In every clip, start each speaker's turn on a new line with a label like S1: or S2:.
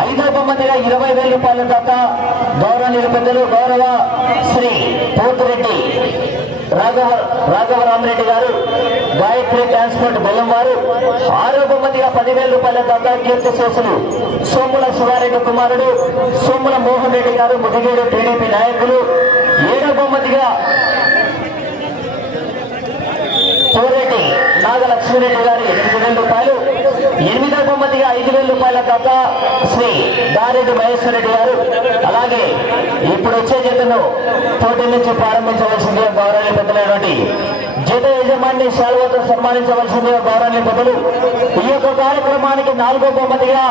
S1: ఐదో బహుమతిగా ఇరవై వేల రూపాయల దాకా గౌరవ పెద్దలు గౌరవ శ్రీ పోతిరెడ్డి రాఘవ రాఘవరామరెడ్డి గారు గాయత్రి ట్రాన్స్పోర్ట్ బెల్లం వారు ఆరో బహుమతిగా పదివేల రూపాయల దాకా కీర్తి శేషులు సోముల శివారెడ్డి కుమారుడు సోముల మోహన్ రెడ్డి గారు ముదిగేడు టీడీపీ నాయకులు ఏడో బహుమతిగా తోరెడ్డి నాగలక్ష్మిరెడ్డి గారి ఎనిమిది వేల రూపాయలు ఎనిమిదో బహుమతిగా ఐదు వేల రూపాయల కథ శ్రీ దారెడ్డి మహేశ్వర రెడ్డి గారు. అలాగే ఇప్పుడు వచ్చే జతను పోటీ నుంచి ప్రారంభించవలసింది గౌరవ పెద్దలైనటువంటి జత యజమాని శాల్వతో సన్మానించవలసిందిగా గౌరవ పెద్దలు ఈ యొక్క కార్యక్రమానికి నాలుగో బహుమతిగా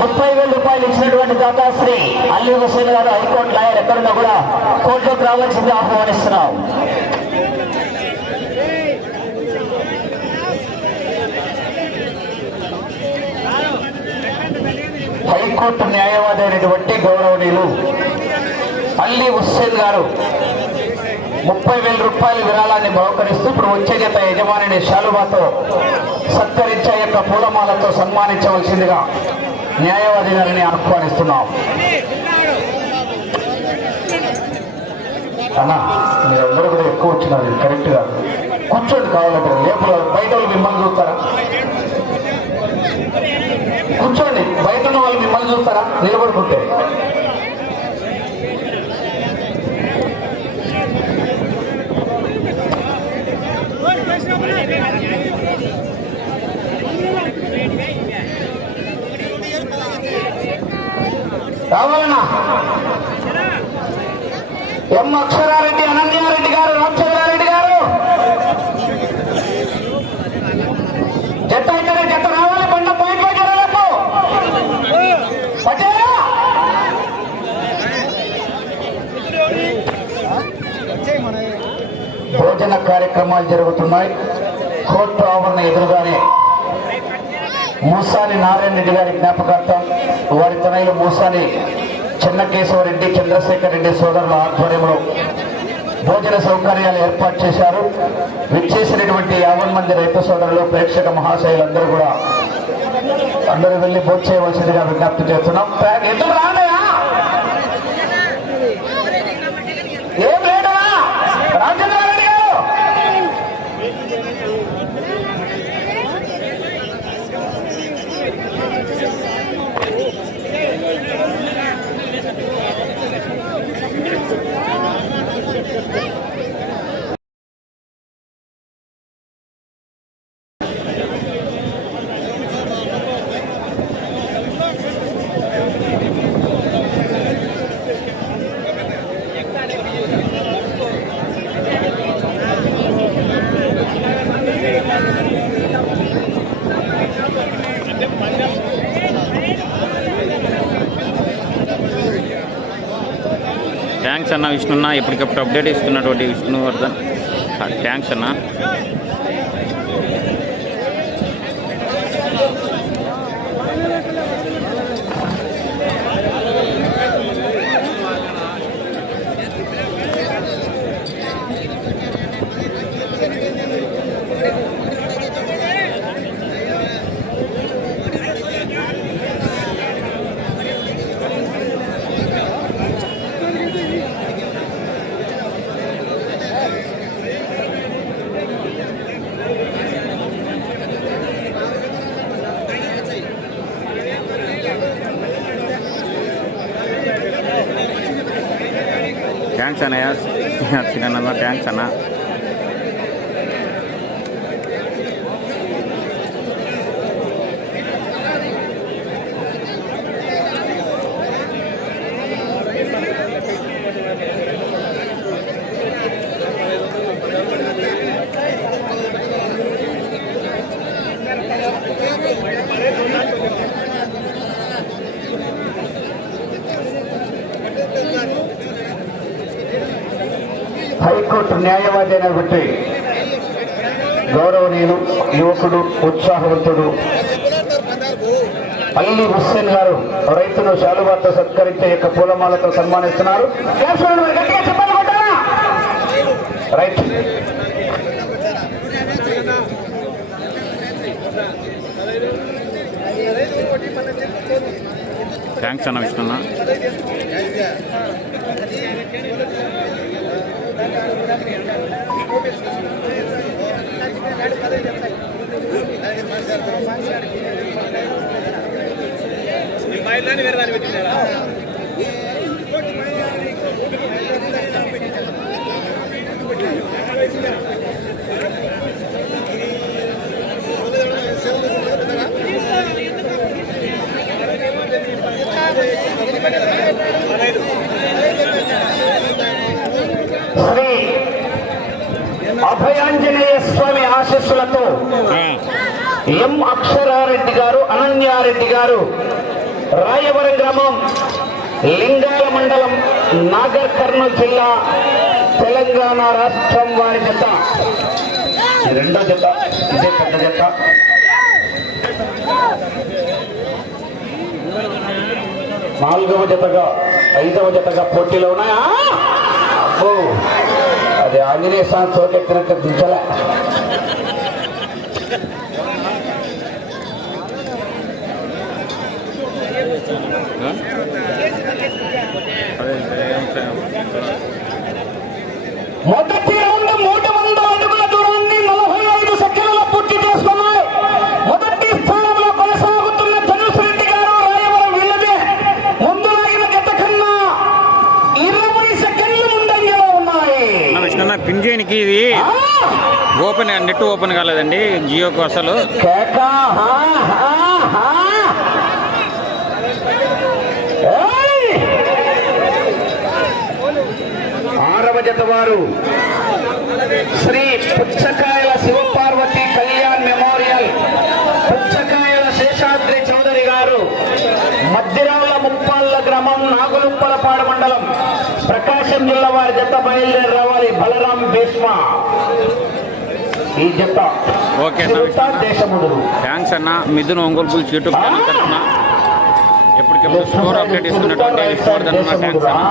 S1: ముప్పై వేల రూపాయలు ఇచ్చినటువంటి దాతాశ్రీ అల్లి హుసేన్ గారు హైకోర్టు లాయర్ ఎక్కడున్నా కూడా కోర్టులోకి రావాల్సింది ఆహ్వానిస్తున్నాం. హైకోర్టు న్యాయవాది అయినటువంటి గౌరవనీయులు. అల్లీ హుస్సేన్ గారు ముప్పై వేల రూపాయల విరాళాన్ని బహుకరిస్తూ ఇప్పుడు వచ్చే జత యజమానిని శాలువాతో సత్కరించే యొక్క పూలమాలతో సన్మానించవలసిందిగా న్యాయవాది గారిని ఆహ్వానిస్తున్నాం. అన్న మీరందరూ కూడా ఎక్కువ వచ్చినారు కరెక్ట్ కూర్చోండి కావాలంటే లేపు బయట మిమ్మల్ని చూస్తారా కూర్చోండి బయట ఉన్న వాళ్ళు మిమ్మల్ని చూస్తారా నిలబడుకుంటే కావాలన్నా ఎం అక్షరారెడ్డి అనంతయారెడ్డి గారు రామచంద్రారెడ్డి గారు జత అయితే జత రావాలి బండ పాయింట్ జరగలకు పటేలా భోజన కార్యక్రమాలు జరుగుతున్నాయి. కోర్టు ఆవరణ ఎదురుగానే మూసాని నారాయణ రెడ్డి గారి జ్ఞాపకార్థం వారి తనయులు మూసాని చెన్నకేశవరెడ్డి చంద్రశేఖర్ రెడ్డి సోదరుల ఆధ్వర్యంలో భోజన సౌకర్యాలు ఏర్పాటు చేశారు. విచ్చేసినటువంటి యాభై మంది రైతు సోదరులు ప్రేక్షక మహాశయులందరూ కూడా అందరూ వెళ్ళి భోజనం చేయవలసిందిగా విజ్ఞప్తి చేస్తున్నాం.
S2: థ్యాంక్స్ అన్న విష్ణున్న ఎప్పటికప్పుడు అప్డేట్ ఇస్తున్నటువంటి విష్ణువర్ధన్. థ్యాంక్స్ అన్న. థ్యాంక్స్ అన్నయ్య చిన్న థ్యాంక్స్ అన్న
S1: కాబట్టి గౌరవనీయులు యువకుడు ఉత్సాహవంతుడు అల్లి హుస్సేన్ గారు రైతును శాలువాతో సత్కరించే యొక్క పూలమాలతో సన్మానిస్తున్నారు. క్లాస్లో ఉన్నారు, గట్టిగా చెప్పాలి కొట్టారా? రైట్
S3: అరే
S2: థ్యాంక్స్ అన్న విష్ణున్న
S1: శ్రీ అభయాంజనేయ స్వామి ఆశీస్సులతో ఎం అక్షరారెడ్డి గారు అనన్యారెడ్డి గారు రాయవరం గ్రామం లింగాల మండలం నాగర్ కర్నూలు జిల్లా తెలంగాణ రాష్ట్రం వారి జత. రెండో జత ఇదే పెద్ద జత. నాలుగవ జతగా ఐదవ జతగా పోటీలో ఉన్నాయా? అబ్బో. అది ఆంజనేయ స్వామి తోకెక్కినట్టు దించలే మొదటి రౌండ్ మూడు వందల అడుగుల దూరాన్ని నలభై ఐదు సెకండ్ల పూర్తి చేసుకున్నాయి మొదటి స్థానంలో కొనసాగుతున్న ధనుష్ రెడ్డి గారు రాయవరం వీళ్ళదే ముందు లాగిన గత కన్నా ఇరవై సెకండ్లు ముందంజలో ఉన్నాయి
S2: పింజేనికి ఇది ఓపెన్ నెట్ ఓపెన్ కాలేదండి. జియోకు అసలు.
S1: ఆరవ జత వారు. శ్రీ పుచ్చకాయల శివ కళ్యాణ్ మెమోరియల్ పుచ్చకాయల శేషాద్రి చౌదరి గారు మధ్యరావుల ముప్పాళ్ళ గ్రామం నాగులుప్పలపాడు మండలం. ప్రకాశం జిల్లా వారి జత బయలుదేరి రావాలి బలరాం భీష్మ. ఈ జత
S2: ఓకే
S1: దేశముడురు
S2: థ్యాంక్స్ అన్న. Mithun Ongole bulls YouTube channel తరఫున ఎప్పటికెప్పుడు స్కోర్ అప్డేట్ ఇస్తున్నటువంటి థ్యాంక్స్ అన్న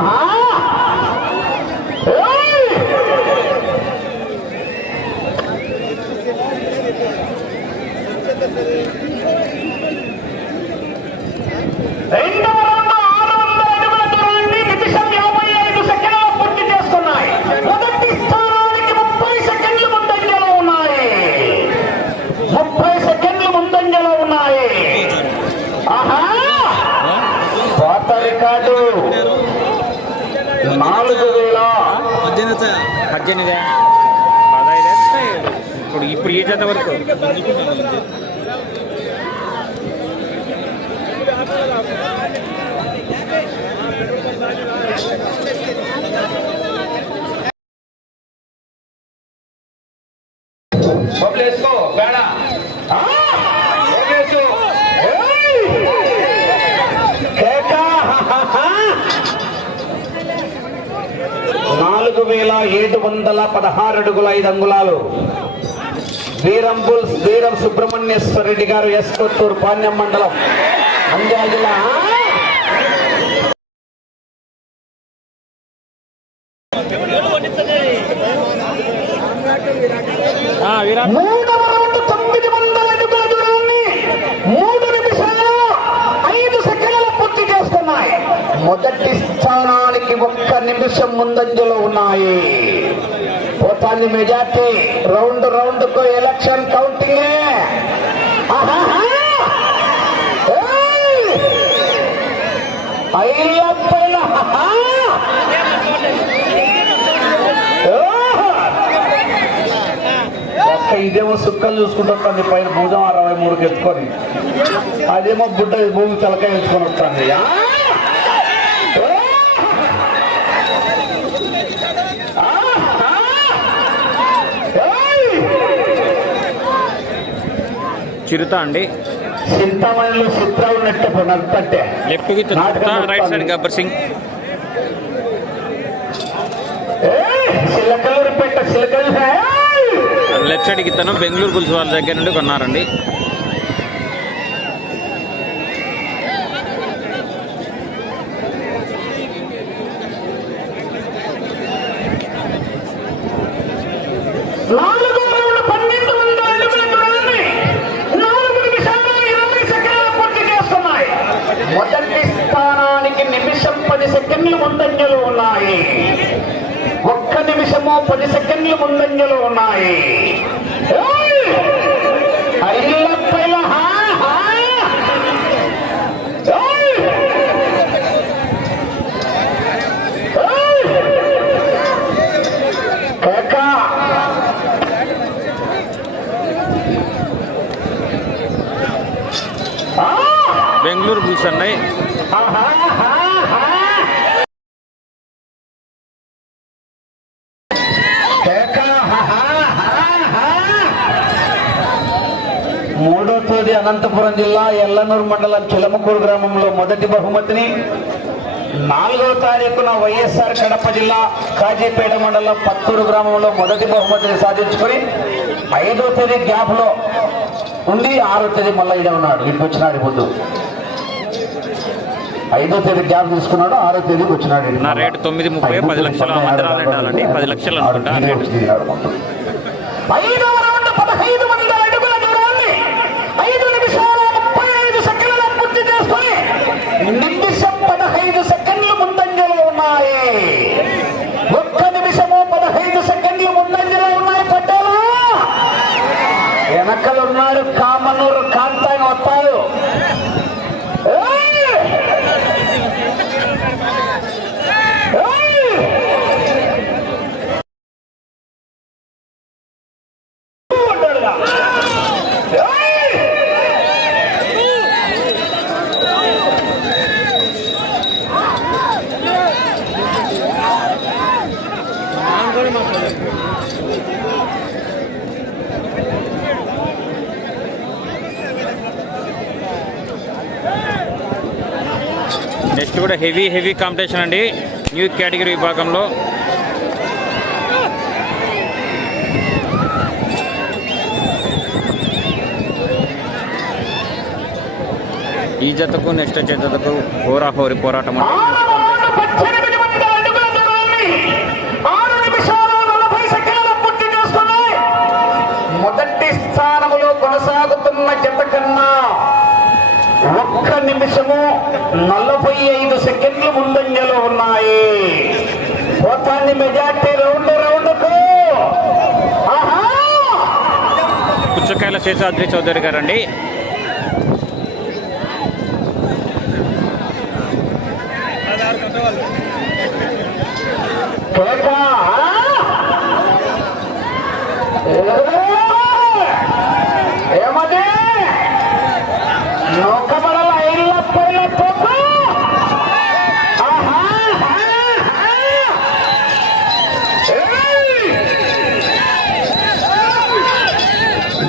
S1: రెండవ రౌండ్ ఆరు వందల అడుగుల దూరాన్ని నిమిషం యాభై ఐదు సెకండ్ల పూర్తి చేసుకున్నాయి మొదటి స్థానానికి ముప్పై సెకండ్లు ముందంజలో ఉన్నాయి ముప్పై సెకండ్లు ముందంజలో ఉన్నాయి ఆహా పాత రికార్డు నాలుగు వేల
S2: పద్దెనిమిది పదహైదు వేస్తే ఇప్పుడు ఇప్పుడు ఈ జత వరకు
S1: వదిలేసుకో బేడ ఆ! వదిలేసుకో. ఏయ్! కేక! నాలుగు వేల ఏడు వందల పదహారు అడుగుల ఐదు అంగుళాలు. వీరంబుల్ వీరం సుబ్రహ్మణ్యేశ్వర రెడ్డి గారు ఎస్ కొత్తూరు పాణ్యం మండలం అంజాల జిల్లా.
S2: విరాట్
S1: మూడవ రౌండ్ తొమ్మిది వందల అడుగుల దూరాన్ని మూడు నిమిషాలు ఐదు సెకండ్ల పూర్తి చేసుకున్నాయి మొదటి స్థానానికి ఒక్క నిమిషం ముందంజలో ఉన్నాయి పోతాన్ని మెజార్టీ రౌండ్ రౌండ్కు ఎలక్షన్ కౌంటింగ్. ఇదేమో సుక్కలు చూసుకుంటుంది పైన భూజం అరవై మూడుకి ఎత్తుకొని. అదేమో బుడ్డ భూమి తలకాయ ఎత్తుకొని వస్తుంది.
S2: చిరుత అండి. Left Chirutha right side Gabbar Singh. Left సైడ్కి తను బెంగళూరు బుల్స్ వాళ్ళ దగ్గర నుండి కొన్నారండి
S1: నాలుగో రౌండ్ పన్నెండు వందల అడుగుల దూరాన్ని నాలుగు నిమిషాలు ఇరవై సెకండ్ల పూర్తి చేస్తున్నాయి మొదటి స్థానం నిమిషం పది సెకండ్లు ముందంజలు ఉన్నాయి. ఒక్క నిమిషము పది సెకండ్లు ముందంజలు ఉన్నాయి. ఏయ్! ఐలప్పైల
S4: మూడో తేదీ అనంతపురం జిల్లా ఎల్లనూరు మండలం చిలమకూరు గ్రామంలో మొదటి బహుమతిని నాలుగో తారీఖున వైఎస్ఆర్ కడప జిల్లా కాజీపేట మండలం పత్తూరు గ్రామంలో మొదటి బహుమతిని సాధించుకొని ఐదో తేదీ గ్యాప్లో ఉండి ఆరో తేదీ మళ్ళీ ఈడ ఉన్నాడు ఇంటికి వచ్చినాడు ముందు ఐదో తేదీ గ్యాప్ తీసుకున్నాడు ఆరో తేదీకి వచ్చినాడు
S2: నా. రేటు తొమ్మిది ముప్పై, పది లక్షల
S4: ఐదు.
S2: పది లక్షలు అనుకుంటా.
S4: ఆరు తిరిగి వచ్చినాడు మొత్తం.
S1: ఐదవ రౌండ్ పదహైదు వందల అడుగుల దూరాన్ని ఐదు నిమిషాల ముప్పై ఐదు సెకండ్ల పూర్తి చేసుకొని నిమిషం పదహైదు సెకండ్లు ముందంజలో ఉన్నాయి ఒక్క నిమిషము పదహైదు సెకండ్లు ముందంజలో ఉన్నాయి పట్టాలా. వెనకలున్నాడు కామనూరు
S2: కాంతాయి వస్తారు హెవీ హెవీ కాంపిటీషన్ అండి. న్యూ కేటగిరీ విభాగంలో. ఈ జతకు నెక్స్ట్ వచ్చే జతకు హోరాహోరి పోరాటం అంటే
S1: ఆరు పద్దెనిమిది వందల అడుగుల దూరాన్ని ఆరు నిమిషాల నలభై సెకండ్ల పూర్తి చేసుకున్నాయి మొదటి స్థానములో కొనసాగుతున్న జత కన్నా ఒక్క నిమిషము నలభై ఐదు సెకండ్లు ముందంజలో ఉన్నాయి పోతాన్ని మెజార్టీ రౌండ్ రౌండ్కు ఆహా
S2: పుచ్చకాయల శేషాద్రి చౌదరి గారండి.
S1: కేక ఏమది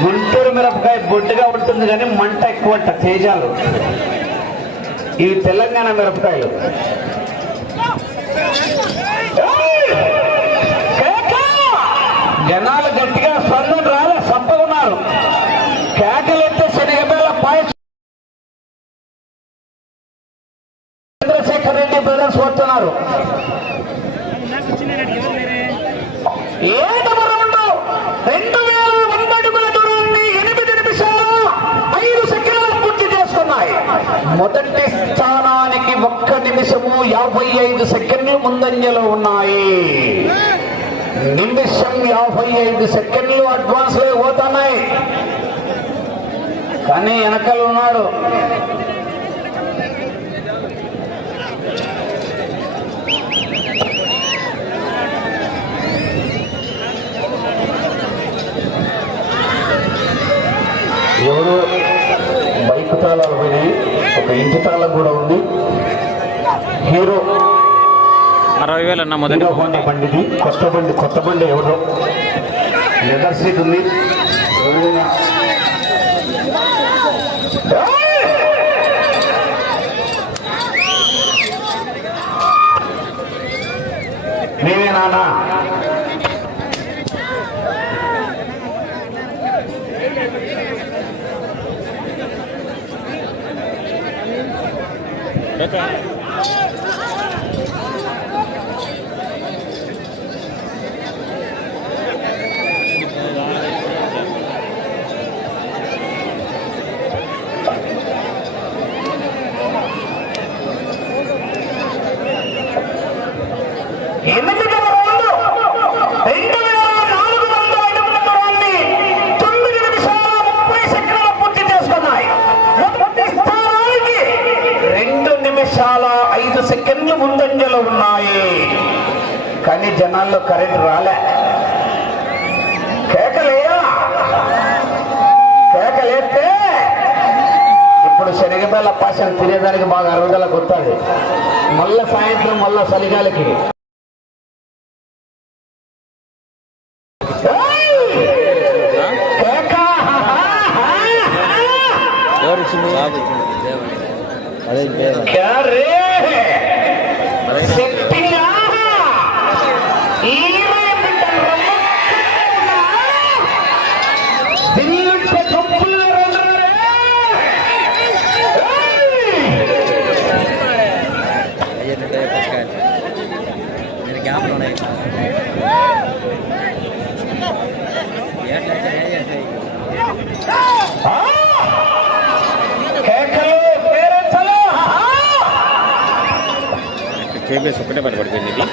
S4: గుంటూరు మిరపకాయ బొడ్డుగా ఉంటుంది కానీ మంట ఎక్కువంట తేజాలు. ఇవి తెలంగాణ మిరపకాయలు. జనాలు గట్టిగా స్పందన రాలే సంపగున్నారు కేకలెత్తే శనగబేల పాయ చంద్రశేఖర్ రెడ్డి బ్రదర్స్ వస్తున్నారు
S1: ఏడవ రౌండ్ రెండు వేల వంద అడుగుల దూరాన్ని ఎనిమిది నిమిషాలు ఐదు సెకండ్లు పూర్తి చేసుకున్నాయి
S4: మొదటి స్థానానికి ఒక్క నిమిషము యాభై ఐదు సెకండ్లు ముందంజలో ఉన్నాయి. నిమిషం యాభై ఐదు సెకండ్లు అడ్వాన్స్లో పోతున్నాయి. కానీ వెనకలు ఉన్నాడు ఎవరు? బైక్ తాళాలు పోయినాయి. ఒక ఇంటి తాళం కూడా ఉంది. హీరో
S2: అరవై వేలు అన్న మొదటి
S4: హోండా బండిది. కొత్త బండి కొత్త బండి ఎవరో. లెదర్ సీట్ ఉంది. మేమే నాన్న.
S1: Bitte. కానీ జనాల్లో కరెంట్ రాలే. కేకలేయా? కేకలేస్తే ఇప్పుడు శనగబెల్ల పాషను తినేదానికి బాగా అరుగుదల గుర్తుంది మళ్ళా సాయంత్రం మళ్ళా చలిగాలికి!
S2: ఎవరు కేబీఎస్ ఒకటే పడిపోయింది ఇది.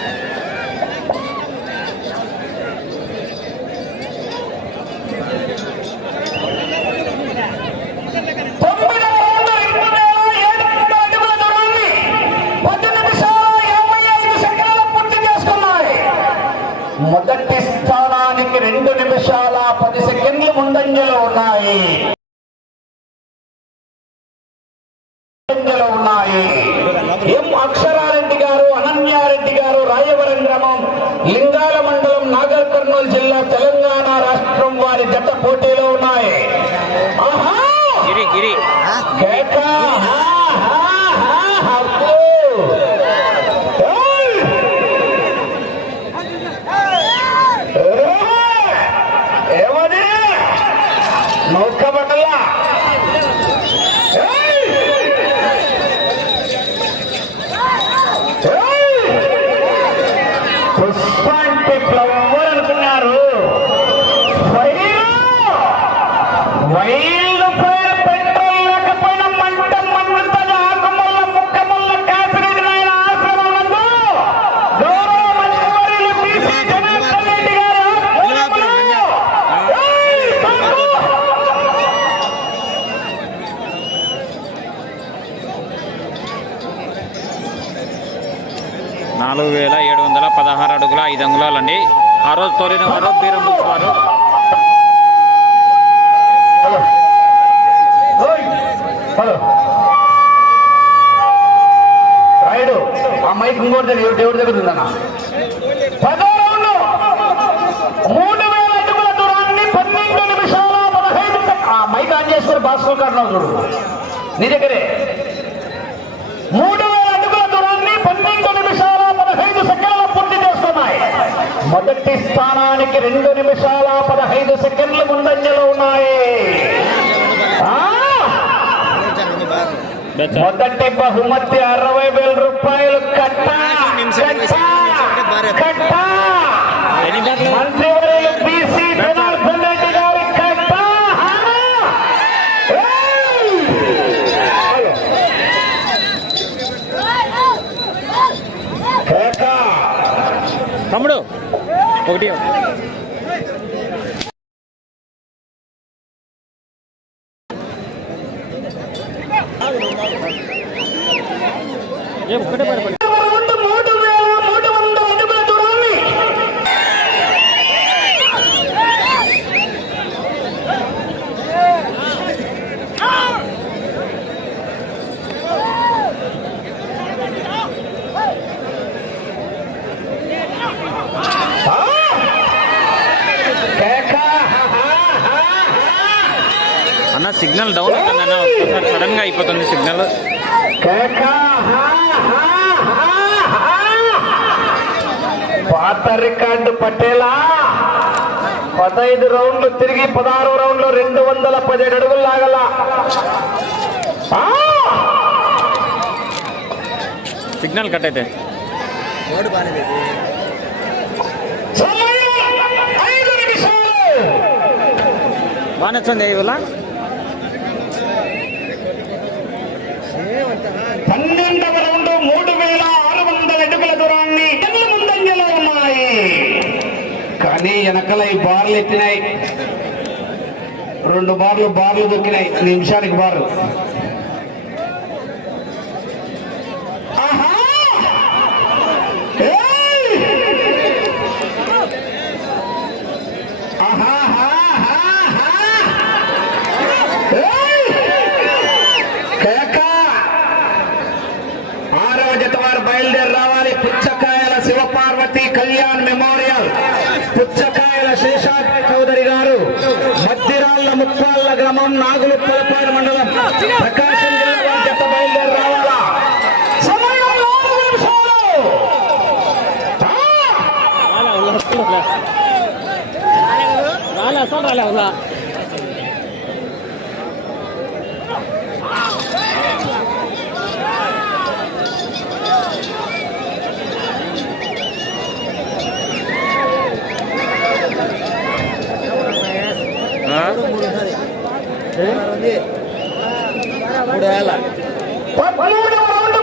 S2: বিপ্লব ఆ రోజు తోలిన వారు బీరం వారు
S1: ఆ మైక్ ఇంకోటి దగ్గర దగ్గర ఉందన్న. పదో రౌండ్ మూడు వేల అడుగుల దూరాన్ని పన్నెండు నిమిషాల పదహైదు ఆ మైక్ ఆన్ చేస్తారు భాస్కర్ చూడు. నీ దగ్గరే. మూడు వేల అడుగుల దూరాన్ని పన్నెండు నిమిషాల పదహైదు సెకండ్ల మొదటి స్థానానికి రెండు నిమిషాల పదహైదు సెకండ్లు ముందంజలో ఉన్నాయి! మొదటి బహుమతి అరవై వేల రూపాయలు. కట్ట! కట్ట!
S2: ఒకటి ఏ ఒకటే సిగ్నల్ కట్ అయితే.
S5: రోడ్డు
S1: మూడు వేల ఆరు వందల దూరాన్ని ఉన్నాయి. కానీ వెనకల ఈ బార్లు ఎత్తినాయి. రెండు బార్లు బార్లు దొక్కినాయి. నిమిషానికి బార్లు బయలుదేరి రావాలి. పుచ్చకాయల శివపార్వతి కళ్యాణ్ మెమోరియల్. పుచ్చకాయల శేషాద్రి చౌదరి గారు. మద్దిరాళ్ళ ముత్తాళ్ళ గ్రామం నాగులు నాగులుప్పలపాడు మండలం. ప్రకాశం జిల్లా జత బయలుదేరి రావాలా? సమయం నాలుగు
S5: వేల
S1: రౌండ్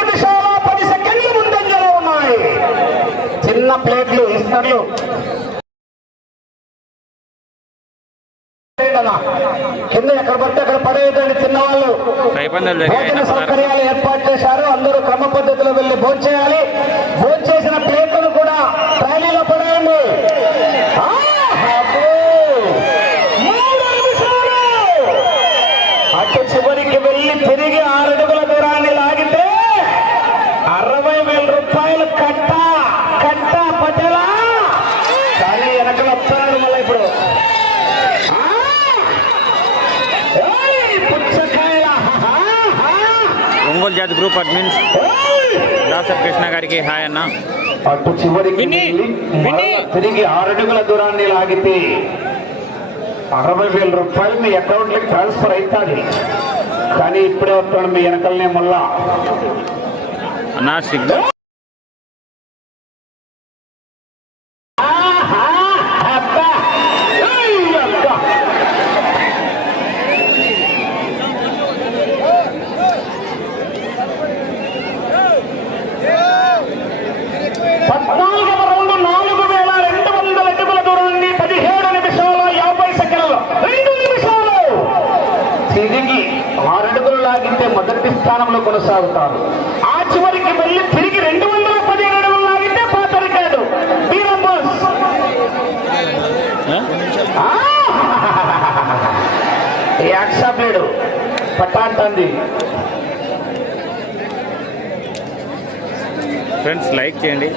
S1: నిమిషాల పది సెకండ్లు ముందంజలో ఉన్నాయి చిన్న ప్లేట్లు ఇస్తర్లు కింద ఎక్కడ పడితే అక్కడ పడేయదండి భోజన సౌకర్యాలు ఏర్పాటు చేశారు. అందరూ క్రమ పద్ధతిలో వెళ్ళి భోజనం చేయాలి భోజనం చేసిన ప్లేట్లను కూడా ట్రైలీలో పడేయండి ఆ, అబ్బో! మూడు నిమిషాలు! అటు చివరికి వెళ్ళి తిరిగి ఆరడుగుల దూరాన్ని లాగితే అరవై వేల రూపాయలు కట్ట కట్ట పటేలా కానీ వెనకలు వస్తున్నాడు మళ్ళీ ఇప్పుడు ఆ! ఏయ్, పుచ్చకాయల హా, హా!
S2: ఒంగోలు జాతి గ్రూప్ అడ్మిన్స్! దాసర్ కృష్ణ గారికి హాయ్ అన్న.
S1: అటు చివరికి తిరిగి ఆరడుగుల దూరాన్ని లాగితే అరవై వేల రూపాయలు మీ అకౌంట్లోకి ట్రాన్స్ఫర్ అవుతుంది కానీ ఇప్పుడే వస్తాడు మీ వెనకలనే మళ్ళా
S2: అన్న సిగ్నల్
S1: ఆహా! అబ్బా! ఏయ్, అబ్బా! పద్నాలుగవ రౌండ్ నాలుగు వేల రెండు వందల అడుగుల దూరాన్ని పదిహేడు నిమిషాల యాభై సెకండ్లు రెండు నిమిషాలు తిరిగి లాగితే మొదటి స్థానంలో కొనసాగుతారు. ఆ చివరికి వెళ్ళి తిరిగి రెండు వందల పదిహేను అడుగులు లాగితే పాత రికార్డు వీరం బోస్. యాక్సాబ్లేడు పట్టాంటుంది
S2: ఫ్రెండ్స్ లైక్ చేయండి.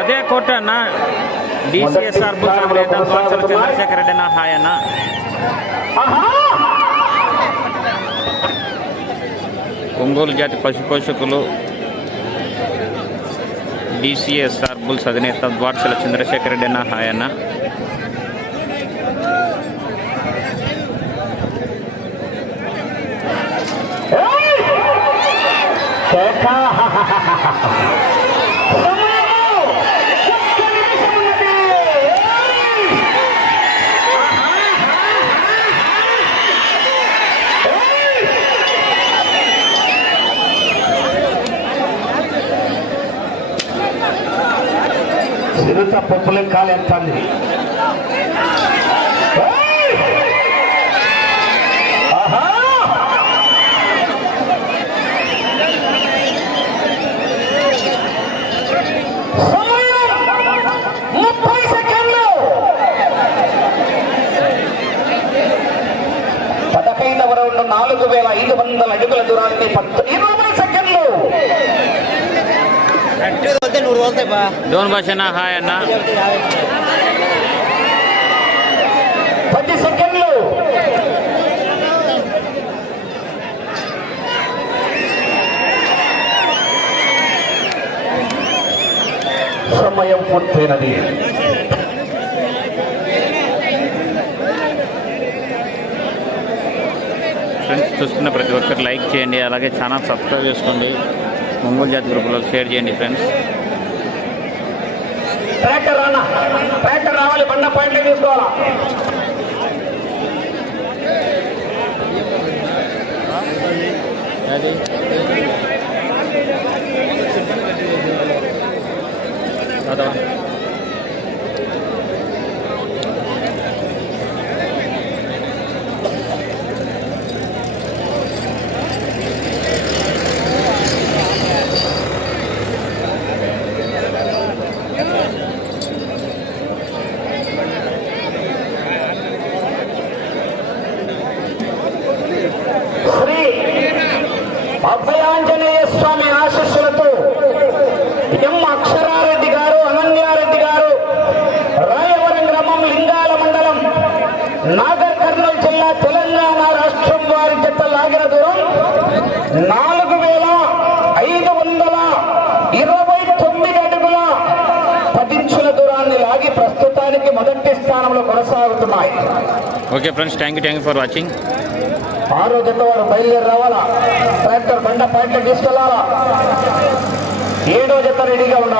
S2: అదే కోట అన్న. డిసిఎస్ఆర్ బుక్ లేదా ద్వాచల చంద్రశేఖర్ రెడ్డి అన్న హాయ్ అన్న ఒంగోలు జాతి పశు పోషకులు డిసిఎస్ఆర్ బుల్స్ అధినేత ద్వాట్సల చంద్రశేఖర్ రెడ్డి అన్న హాయ్ అన్న
S1: చిరుత పప్పులే కాలు ఎత్తంది పదహైదవ రౌండ్ నాలుగు వేల ఐదు వందల అడుగుల దూరాన్ని ఇరవై సెకండ్లు!
S2: డోన్ భాష అన్న హాయ్ అన్న.
S1: పది సెకండ్లు. సమయం పూర్తయినది.
S2: ఫ్రెండ్స్ చూస్తున్న ప్రతి ఒక్కరు లైక్ చేయండి అలాగే ఛానల్ సబ్స్క్రైబ్ చేసుకోండి. ఒంగోలు జాతి గ్రూపులో షేర్ చేయండి ఫ్రెండ్స్
S1: ట్రాక్టర్ రానా? ట్రాక్టర్ రావాలి బండ పాయింట్ తీసుకోవాలా? అదే friends thank you thank you for watching
S6: ఆరో జత వారు బయలుదేరి రావాలా? ట్రాక్టర్ బండ పాయింట్లు తీసుకెళ్ళాలా? ఏడో జత రెడీగా ఉండాలి.